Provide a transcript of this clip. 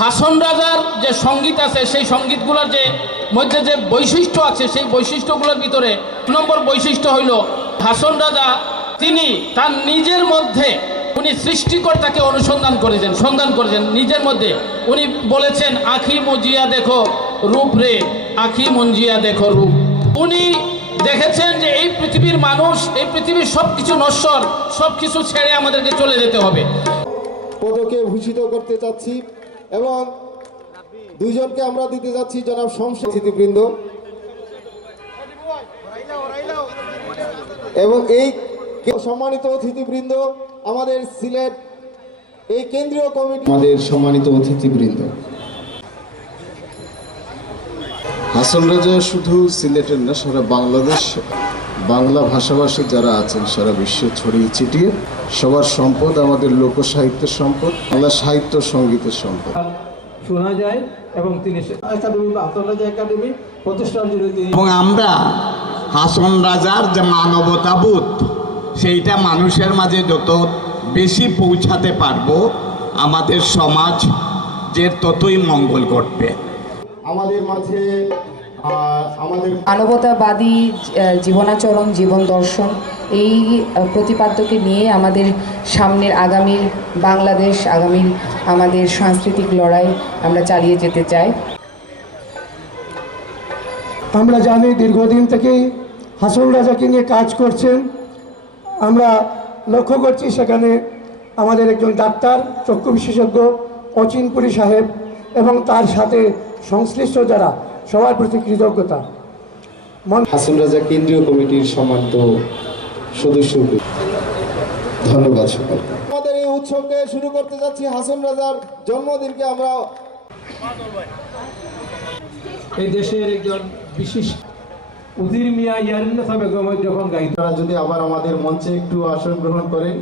হাসন রাজার যে সঙ্গীত আছে সেই সঙ্গীতগুলোর যে মধ্যে যে বৈশিষ্ট্য আছে সেই বৈশিষ্ট্যগুলোর ভিতরে নম্বর বৈশিষ্ট্য হইল হাসন রাজা তিনি তার নিজের মধ্যে উনি সৃষ্টিকর্তাকে অনুসন্ধান করেছেন, সন্ধান করেছেন নিজের মধ্যে। উনি বলেছেন আখি মজিয়া দেখো রূপ রে, আখি মঞ্জিয়া দেখো রূপ। উনি দেখেছেন যে এই পৃথিবীর মানুষ, এই পৃথিবীর সব কিছু নশ্বর, সব কিছু ছেড়ে আমাদেরকে চলে যেতে হবে। পদকে ভূষিত করতে চাচ্ছি এবং দুইজনকে আমরা দিতে যাচ্ছি জনাব অতিথিবৃন্দ এবং এই সম্মানিত অতিথিবৃন্দ আমাদের সিলেট এই কেন্দ্রীয় কমিটি, আমাদের সম্মানিত অতিথিবৃন্দ। হাসন রাজা শুধু সিলেটের না, সারা বাংলাদেশ, বাংলা ভাষাভাষী যারা আছেন সারা বিশ্বে ছড়িয়ে ছিটিয়ে সবার সম্পদ, আমাদের লোক সাহিত্যের সম্পদ, বাংলা সাহিত্য সঙ্গীতের সম্পদ শোনা যায়। এবং তিনি একাডেমি বা হাসন রাজা একাডেমি প্রতিষ্ঠার জন্য এবং আমরা হাসন রাজার যে মানবতাবোধ সেইটা মানুষের মাঝে যত বেশি পৌঁছাতে পারবো আমাদের সমাজ যে ততই মঙ্গল ঘটবে। আমাদের মাঝে মানবতাবাদী জীবনাচরণ, জীবন দর্শন এই প্রতিপাদ্যকে নিয়ে আমাদের সামনের আগামীর বাংলাদেশ, আগামীর আমাদের সাংস্কৃতিক লড়াই আমরা চালিয়ে যেতে চাই। আমরা জানি দীর্ঘদিন থেকেই হাসন রাজাকে নিয়ে কাজ করছেন। আমরা লক্ষ্য করছি সেখানে আমাদের একজন ডাক্তার, চক্ষু বিশেষজ্ঞ অচিনপুরী সাহেব এবং তার সাথে সংশ্লিষ্ট যারা, সবার প্রতি কৃতজ্ঞতা। হাসন রাজা কেন্দ্রীয় কমিটির সম্মানিত সদস্য, ধন্যবাদ সকলকে। আমাদের এই উৎসবকে শুরু করতে যাচ্ছি হাসন রাজার জন্মদিনকে আমরা এই দেশের একজন বিশিষ্ট উদির মিয়া ইয়ারিন্নাসা বেগম যখন গাইতে, যদি আবার আমাদের মঞ্চে একটু আসন গ্রহণ করেন।